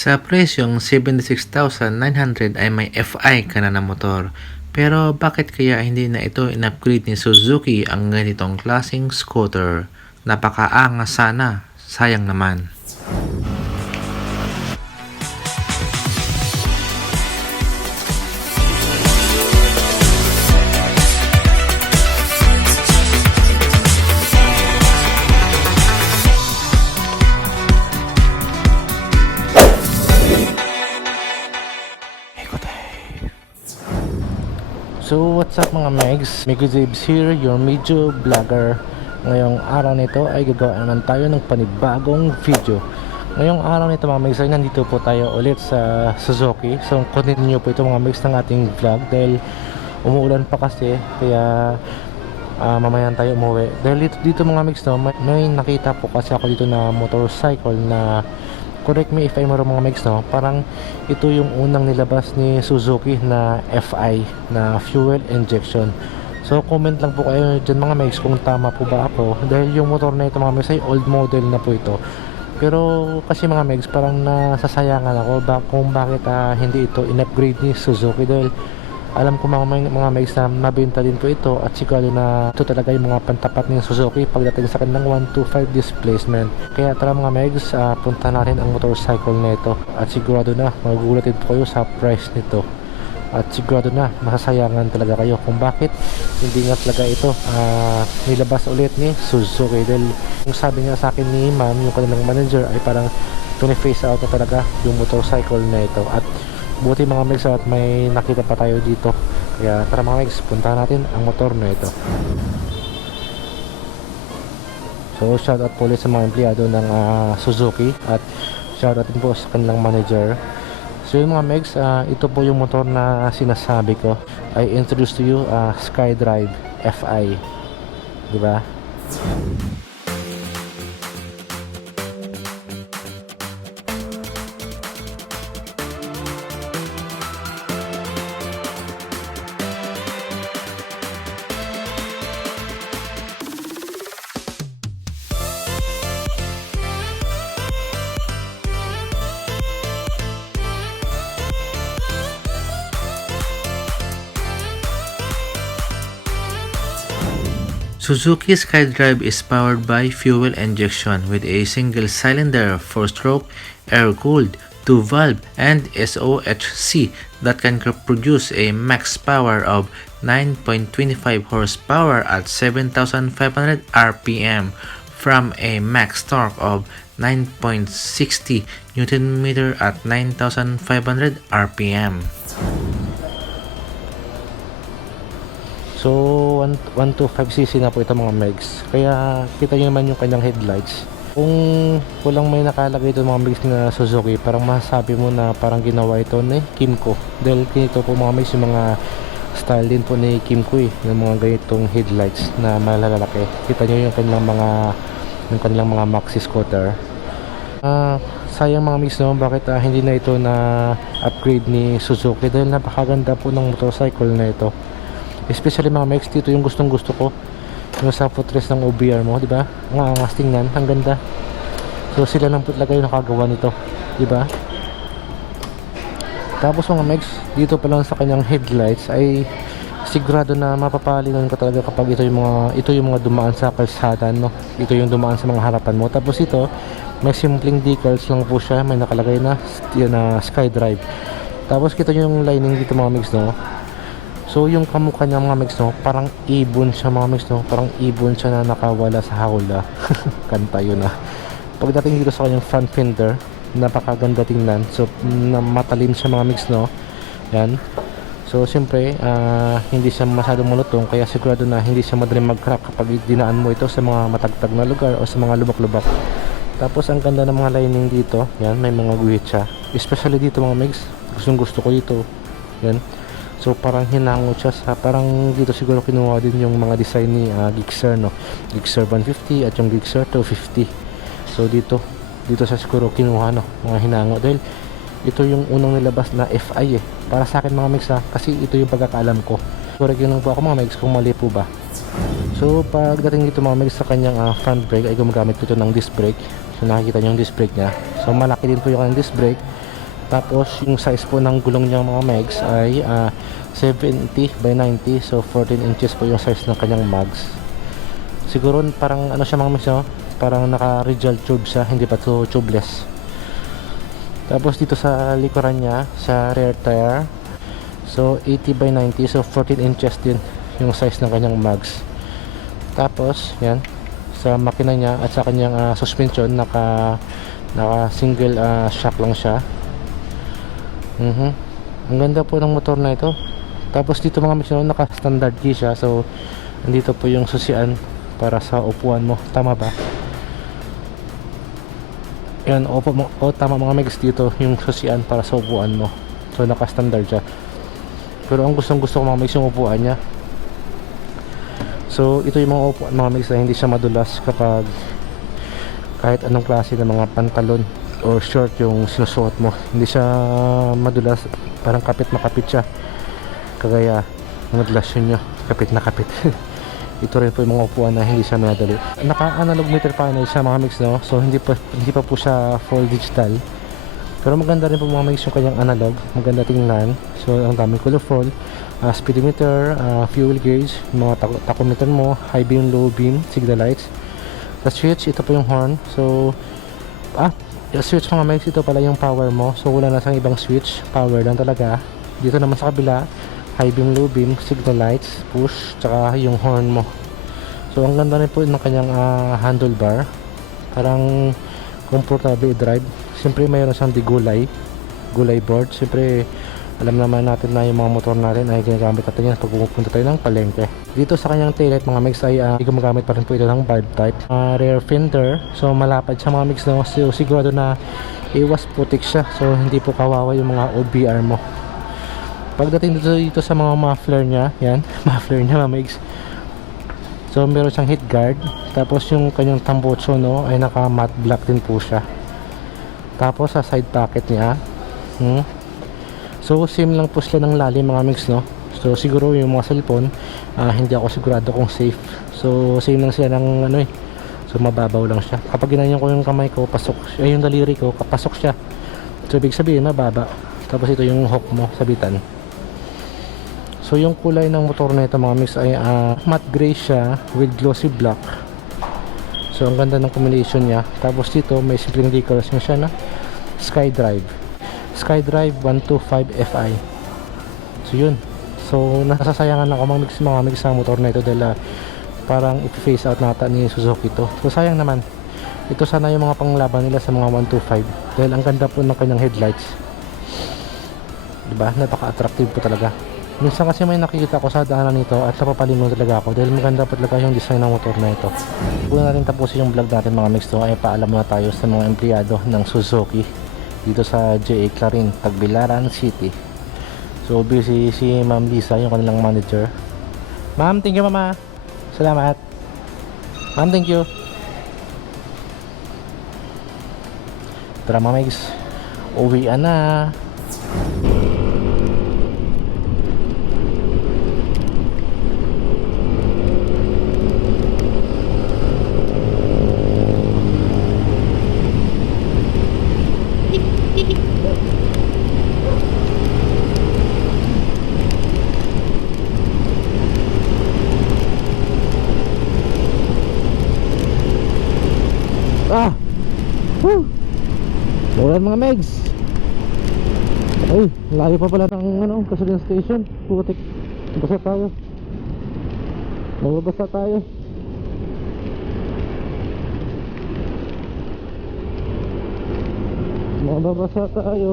Sa presyong 76,900 ay may FI ka na na motor. Pero bakit kaya hindi na ito in-upgrade ni Suzuki ang ganitong klaseng scooter? Napakaangas sana, sayang naman. So what's up mga Megs? Mego Zibs here, your medyo vlogger. Ngayong araw nito ay gagawa naman tayo ng panibagong video. Ngayong araw nito mga Megs ay nandito po tayo ulit sa Suzuki. So continue po ito mga Megs ng ating vlog dahil umuulan pa kasi kaya ah, mamayan tayo umuwi. Dahil dito, dito mga Megs no, may, may nakita po kasi ako dito na motorcycle na correct me if I'm wrong mga Megs no? Parang ito yung unang nilabas ni Suzuki na FI na fuel injection. So comment lang po kayo dyan mga Megs kung tama po ba ako. Dahil yung motor na ito mga Megs ay old model na po ito. Pero kasi mga Megs parang nasasayangan ako ba, kung bakit ah, hindi ito in-upgrade ni Suzuki. Dahil alam ko mga, mga, mga Megs na mabenta din po ito at siguro na ito talaga yung mga pantapat ni Suzuki pagdating sa kanilang 125 displacement. Kaya tara mga Megs, ah, punta natin ang motorcycle na ito at sigurado na magugulatin po kayo sa price nito. At sigurado na masasayangan talaga kayo kung bakit hindi nga talaga ito ah, nilabas ulit ni Suzuki dahil yung sabi nga sa akin ni ma'am yung kanilang manager ay parang tuni-face out na talaga yung motorcycle na ito at buti mga Megs at may nakita pa tayo dito. Kaya tara mga Megs punta natin ang motor na ito. So shout out po ulit sa mga empleyado ng ah, Suzuki at shout out din po sa kanilang manager. So yun mga Megs ah, ito po yung motor na sinasabi ko. I introduce to you ah, SkyDrive FI di ba Suzuki SkyDrive is powered by fuel injection with a single cylinder 4-stroke air-cooled 2-valve and SOHC that can produce a max power of 9.25 horsepower at 7,500 RPM from a max torque of 9.60 Newton meter at 9,500 RPM. So, 1 125cc na po ito mga megs. Kaya kita nyo naman yung kanyang headlights. Kung walang may nakalagay ito mga megs na Suzuki, parang masasabi mo na parang ginawa ito ni Kimco. Dahil ganito po mga megs yung mga style din po ni Kimco eh. Yung mga ganitong headlights na malalaki. Kita nyo yung kanilang mga yung kanilang mga maxi scooter. Ah, sayang mga miss no, bakit ah, hindi na ito na upgrade ni Suzuki dahil napakaganda po ng motorcycle na ito. Especially mga Mex, dito yung gustong gusto ko. Yung sa footrest ng OBR mo, di ba? Ang angas tingnan, ang ganda. So sila lang talaga yung nakagawa nito, di ba? Tapos mga Mex, dito pa lang sa kanyang headlights ay sigurado na mapapalitan ka talaga kapag ito yung mga ito yung mga dumaan sa kalsada no. Ito yung dumaan sa mga harapan mo. Tapos ito, may simpleng decals lang po siya, may nakalagay na na SkyDrive. Tapos kita yung lining dito mga Mex no. So yung kamukha niya mga mix no, parang ibon siya mga mix no, parang ibon siya na nakawala sa hawla. Kanta yun ah. Pagdating dito sa kanyang front fender, napakaganda tingnan. So matalim siya mga mix no. Yan. So siyempre, ah, hindi siya masyadong malutong kaya sigurado na hindi siya madaling mag-crack kapag dinaan mo ito sa mga matagtag na lugar o sa mga lubak-lubak. Tapos ang ganda ng mga lining dito, yan, may mga guhit siya. Especially dito mga mix, gustong gusto ko dito. Yan. So parang hinango siya sa parang dito siguro kinuha din yung mga design ni uh, Gixxer no. Gixxer 150 at yung Gixxer 250. So dito dito sa siguro kinuha no mga hinango dahil ito yung unang nilabas na FI eh. Para sa akin mga mix ha, kasi ito yung pagkakaalam ko. Correct yun lang po ako mga mix kung mali po ba. So pagdating dito mga mix sa kanyang ah, front brake ay gumagamit po ito ng disc brake. So nakikita niyo yung disc brake niya. So malaki din po yung kanyang disc brake. Tapos yung size po ng gulong niya mga megs ay ah, 70 by 90 so 14 inches po yung size ng kanyang mags. Siguro parang ano siya mga megs no? Parang naka radial tube siya, hindi pa to tubeless. Tapos dito sa likuran niya, sa rear tire, so 80 by 90 so 14 inches din yung size ng kanyang mags. Tapos, yan, sa makina niya at sa kanyang ah, suspension, naka, naka single ah, shock lang siya. Mhm. Ang ganda po ng motor na ito. Tapos dito mga misyon, naka standard key siya. So, andito po yung susian para sa upuan mo. Tama ba? Yan, opo. O, tama mga megs dito yung susian para sa upuan mo. So, naka standard siya. Pero ang gustong gusto ko mga megs yung upuan niya. So, ito yung mga upuan mga megs na hindi siya madulas kapag kahit anong klase ng mga pantalon or short yung sinusuot mo. Hindi siya madulas, parang kapit makapit siya. Kagaya madulas yun nyo, kapit na kapit. ito rin po yung mga upuan na hindi siya madali. Naka-analog meter panel siya mga mix no, so hindi pa hindi pa po siya full digital. Pero maganda rin po mga mix yung kanyang analog, maganda tingnan. So ang daming colorful, uh, speedometer, ah, fuel gauge, mga taco- tachometer mo, high beam, low beam, signal lights. Sa switch, ito po yung horn. So, ah, yung switch mga mics, ito pala yung power mo. So, wala na sa ibang switch. Power lang talaga. Dito naman sa kabila, high beam, low beam, signal lights, push, tsaka yung horn mo. So, ang ganda rin po ng kanyang ah, handlebar. Parang comfortable drive. Siyempre, mayroon siyang di gulay. Gulay board. Siyempre, alam naman natin na yung mga motor natin ay ginagamit natin yan pag pupunta tayo ng palengke. Dito sa kanyang taillight mga mix ay uh, gumagamit pa rin po ito ng bulb type. Ah, rear fender, so malapad siya mga mix no? So, sigurado na iwas putik siya. So hindi po kawawa yung mga OBR mo. Pagdating dito, dito sa mga muffler niya, yan, muffler niya mga mix. So meron siyang heat guard. Tapos yung kanyang tambocho no ay naka matte black din po siya. Tapos sa side pocket niya, hmm, So same lang po sila ng lalim mga mix no. So siguro yung mga cellphone ah, hindi ako sigurado kung safe. So same lang sila ng ano eh. So mababaw lang siya. Kapag ginanyan ko yung kamay ko, pasok ay yung daliri ko, kapasok siya. So ibig sabihin mababa. Tapos ito yung hook mo, sabitan. So yung kulay ng motor na ito mga mix ay ah, matte gray siya with glossy black. So ang ganda ng combination niya. Tapos dito may simpleng decals na siya na SkyDrive. SkyDrive 125 Fi. So yun. So nasasayangan ako mga mix mga mix sa motor na ito dahil ah, parang i-phase out nata ni Suzuki to. So sayang naman. Ito sana yung mga panglaban nila sa mga 125 dahil ang ganda po ng kanyang headlights. Diba? Napaka-attractive po talaga. Minsan kasi may nakikita ko sa daanan nito at napapalingon talaga ako dahil maganda po talaga yung design ng motor na ito. Kung natin tapusin yung vlog natin mga mix to ay paalam na tayo sa mga empleyado ng Suzuki dito sa JA Clarin, Tagbilaran City. So busy si Ma'am Lisa, yung kanilang manager. Ma'am, thank you mama. Salamat. Ma'am, thank you. Tara mga. Uwian na. Ulan mga megs! Ay, layo pa pala ng ano, gasoline station. Putik. Basa tayo. Mababasa tayo. Mababasa tayo.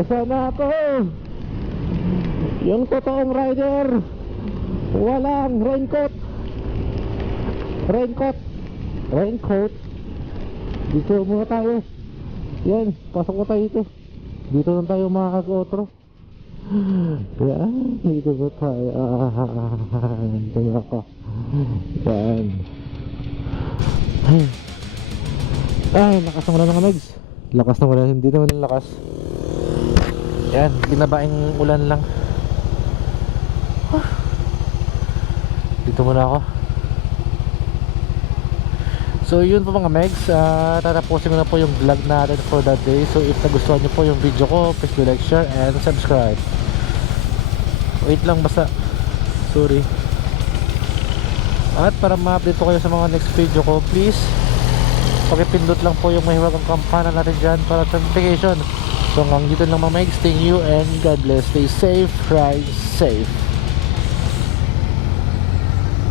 Basa na ako! Yung totoong rider, walang raincoat. Raincoat. Raincoat. Dito muna tayo. Yan, pasok ko tayo dito. Dito lang tayo makakag-otro. Yan, dito ba tayo? Dito na ako. Yan. Ay, ay lakas ng legs. Lakas wala, hindi naman ang lakas. Yan, binabaing ulan lang. Huh. Dito muna ako. So yun po mga megs, uh, tatapusin ko na po yung vlog natin for that day. So if nagustuhan nyo po yung video ko, please do like, share, and subscribe. Wait lang basta. Sorry. At para ma-update po kayo sa mga next video ko, please pakipindot lang po yung mahiwagang kampana natin dyan para notification. So hanggang dito lang mga megs, thank you and God bless. Stay safe, ride safe.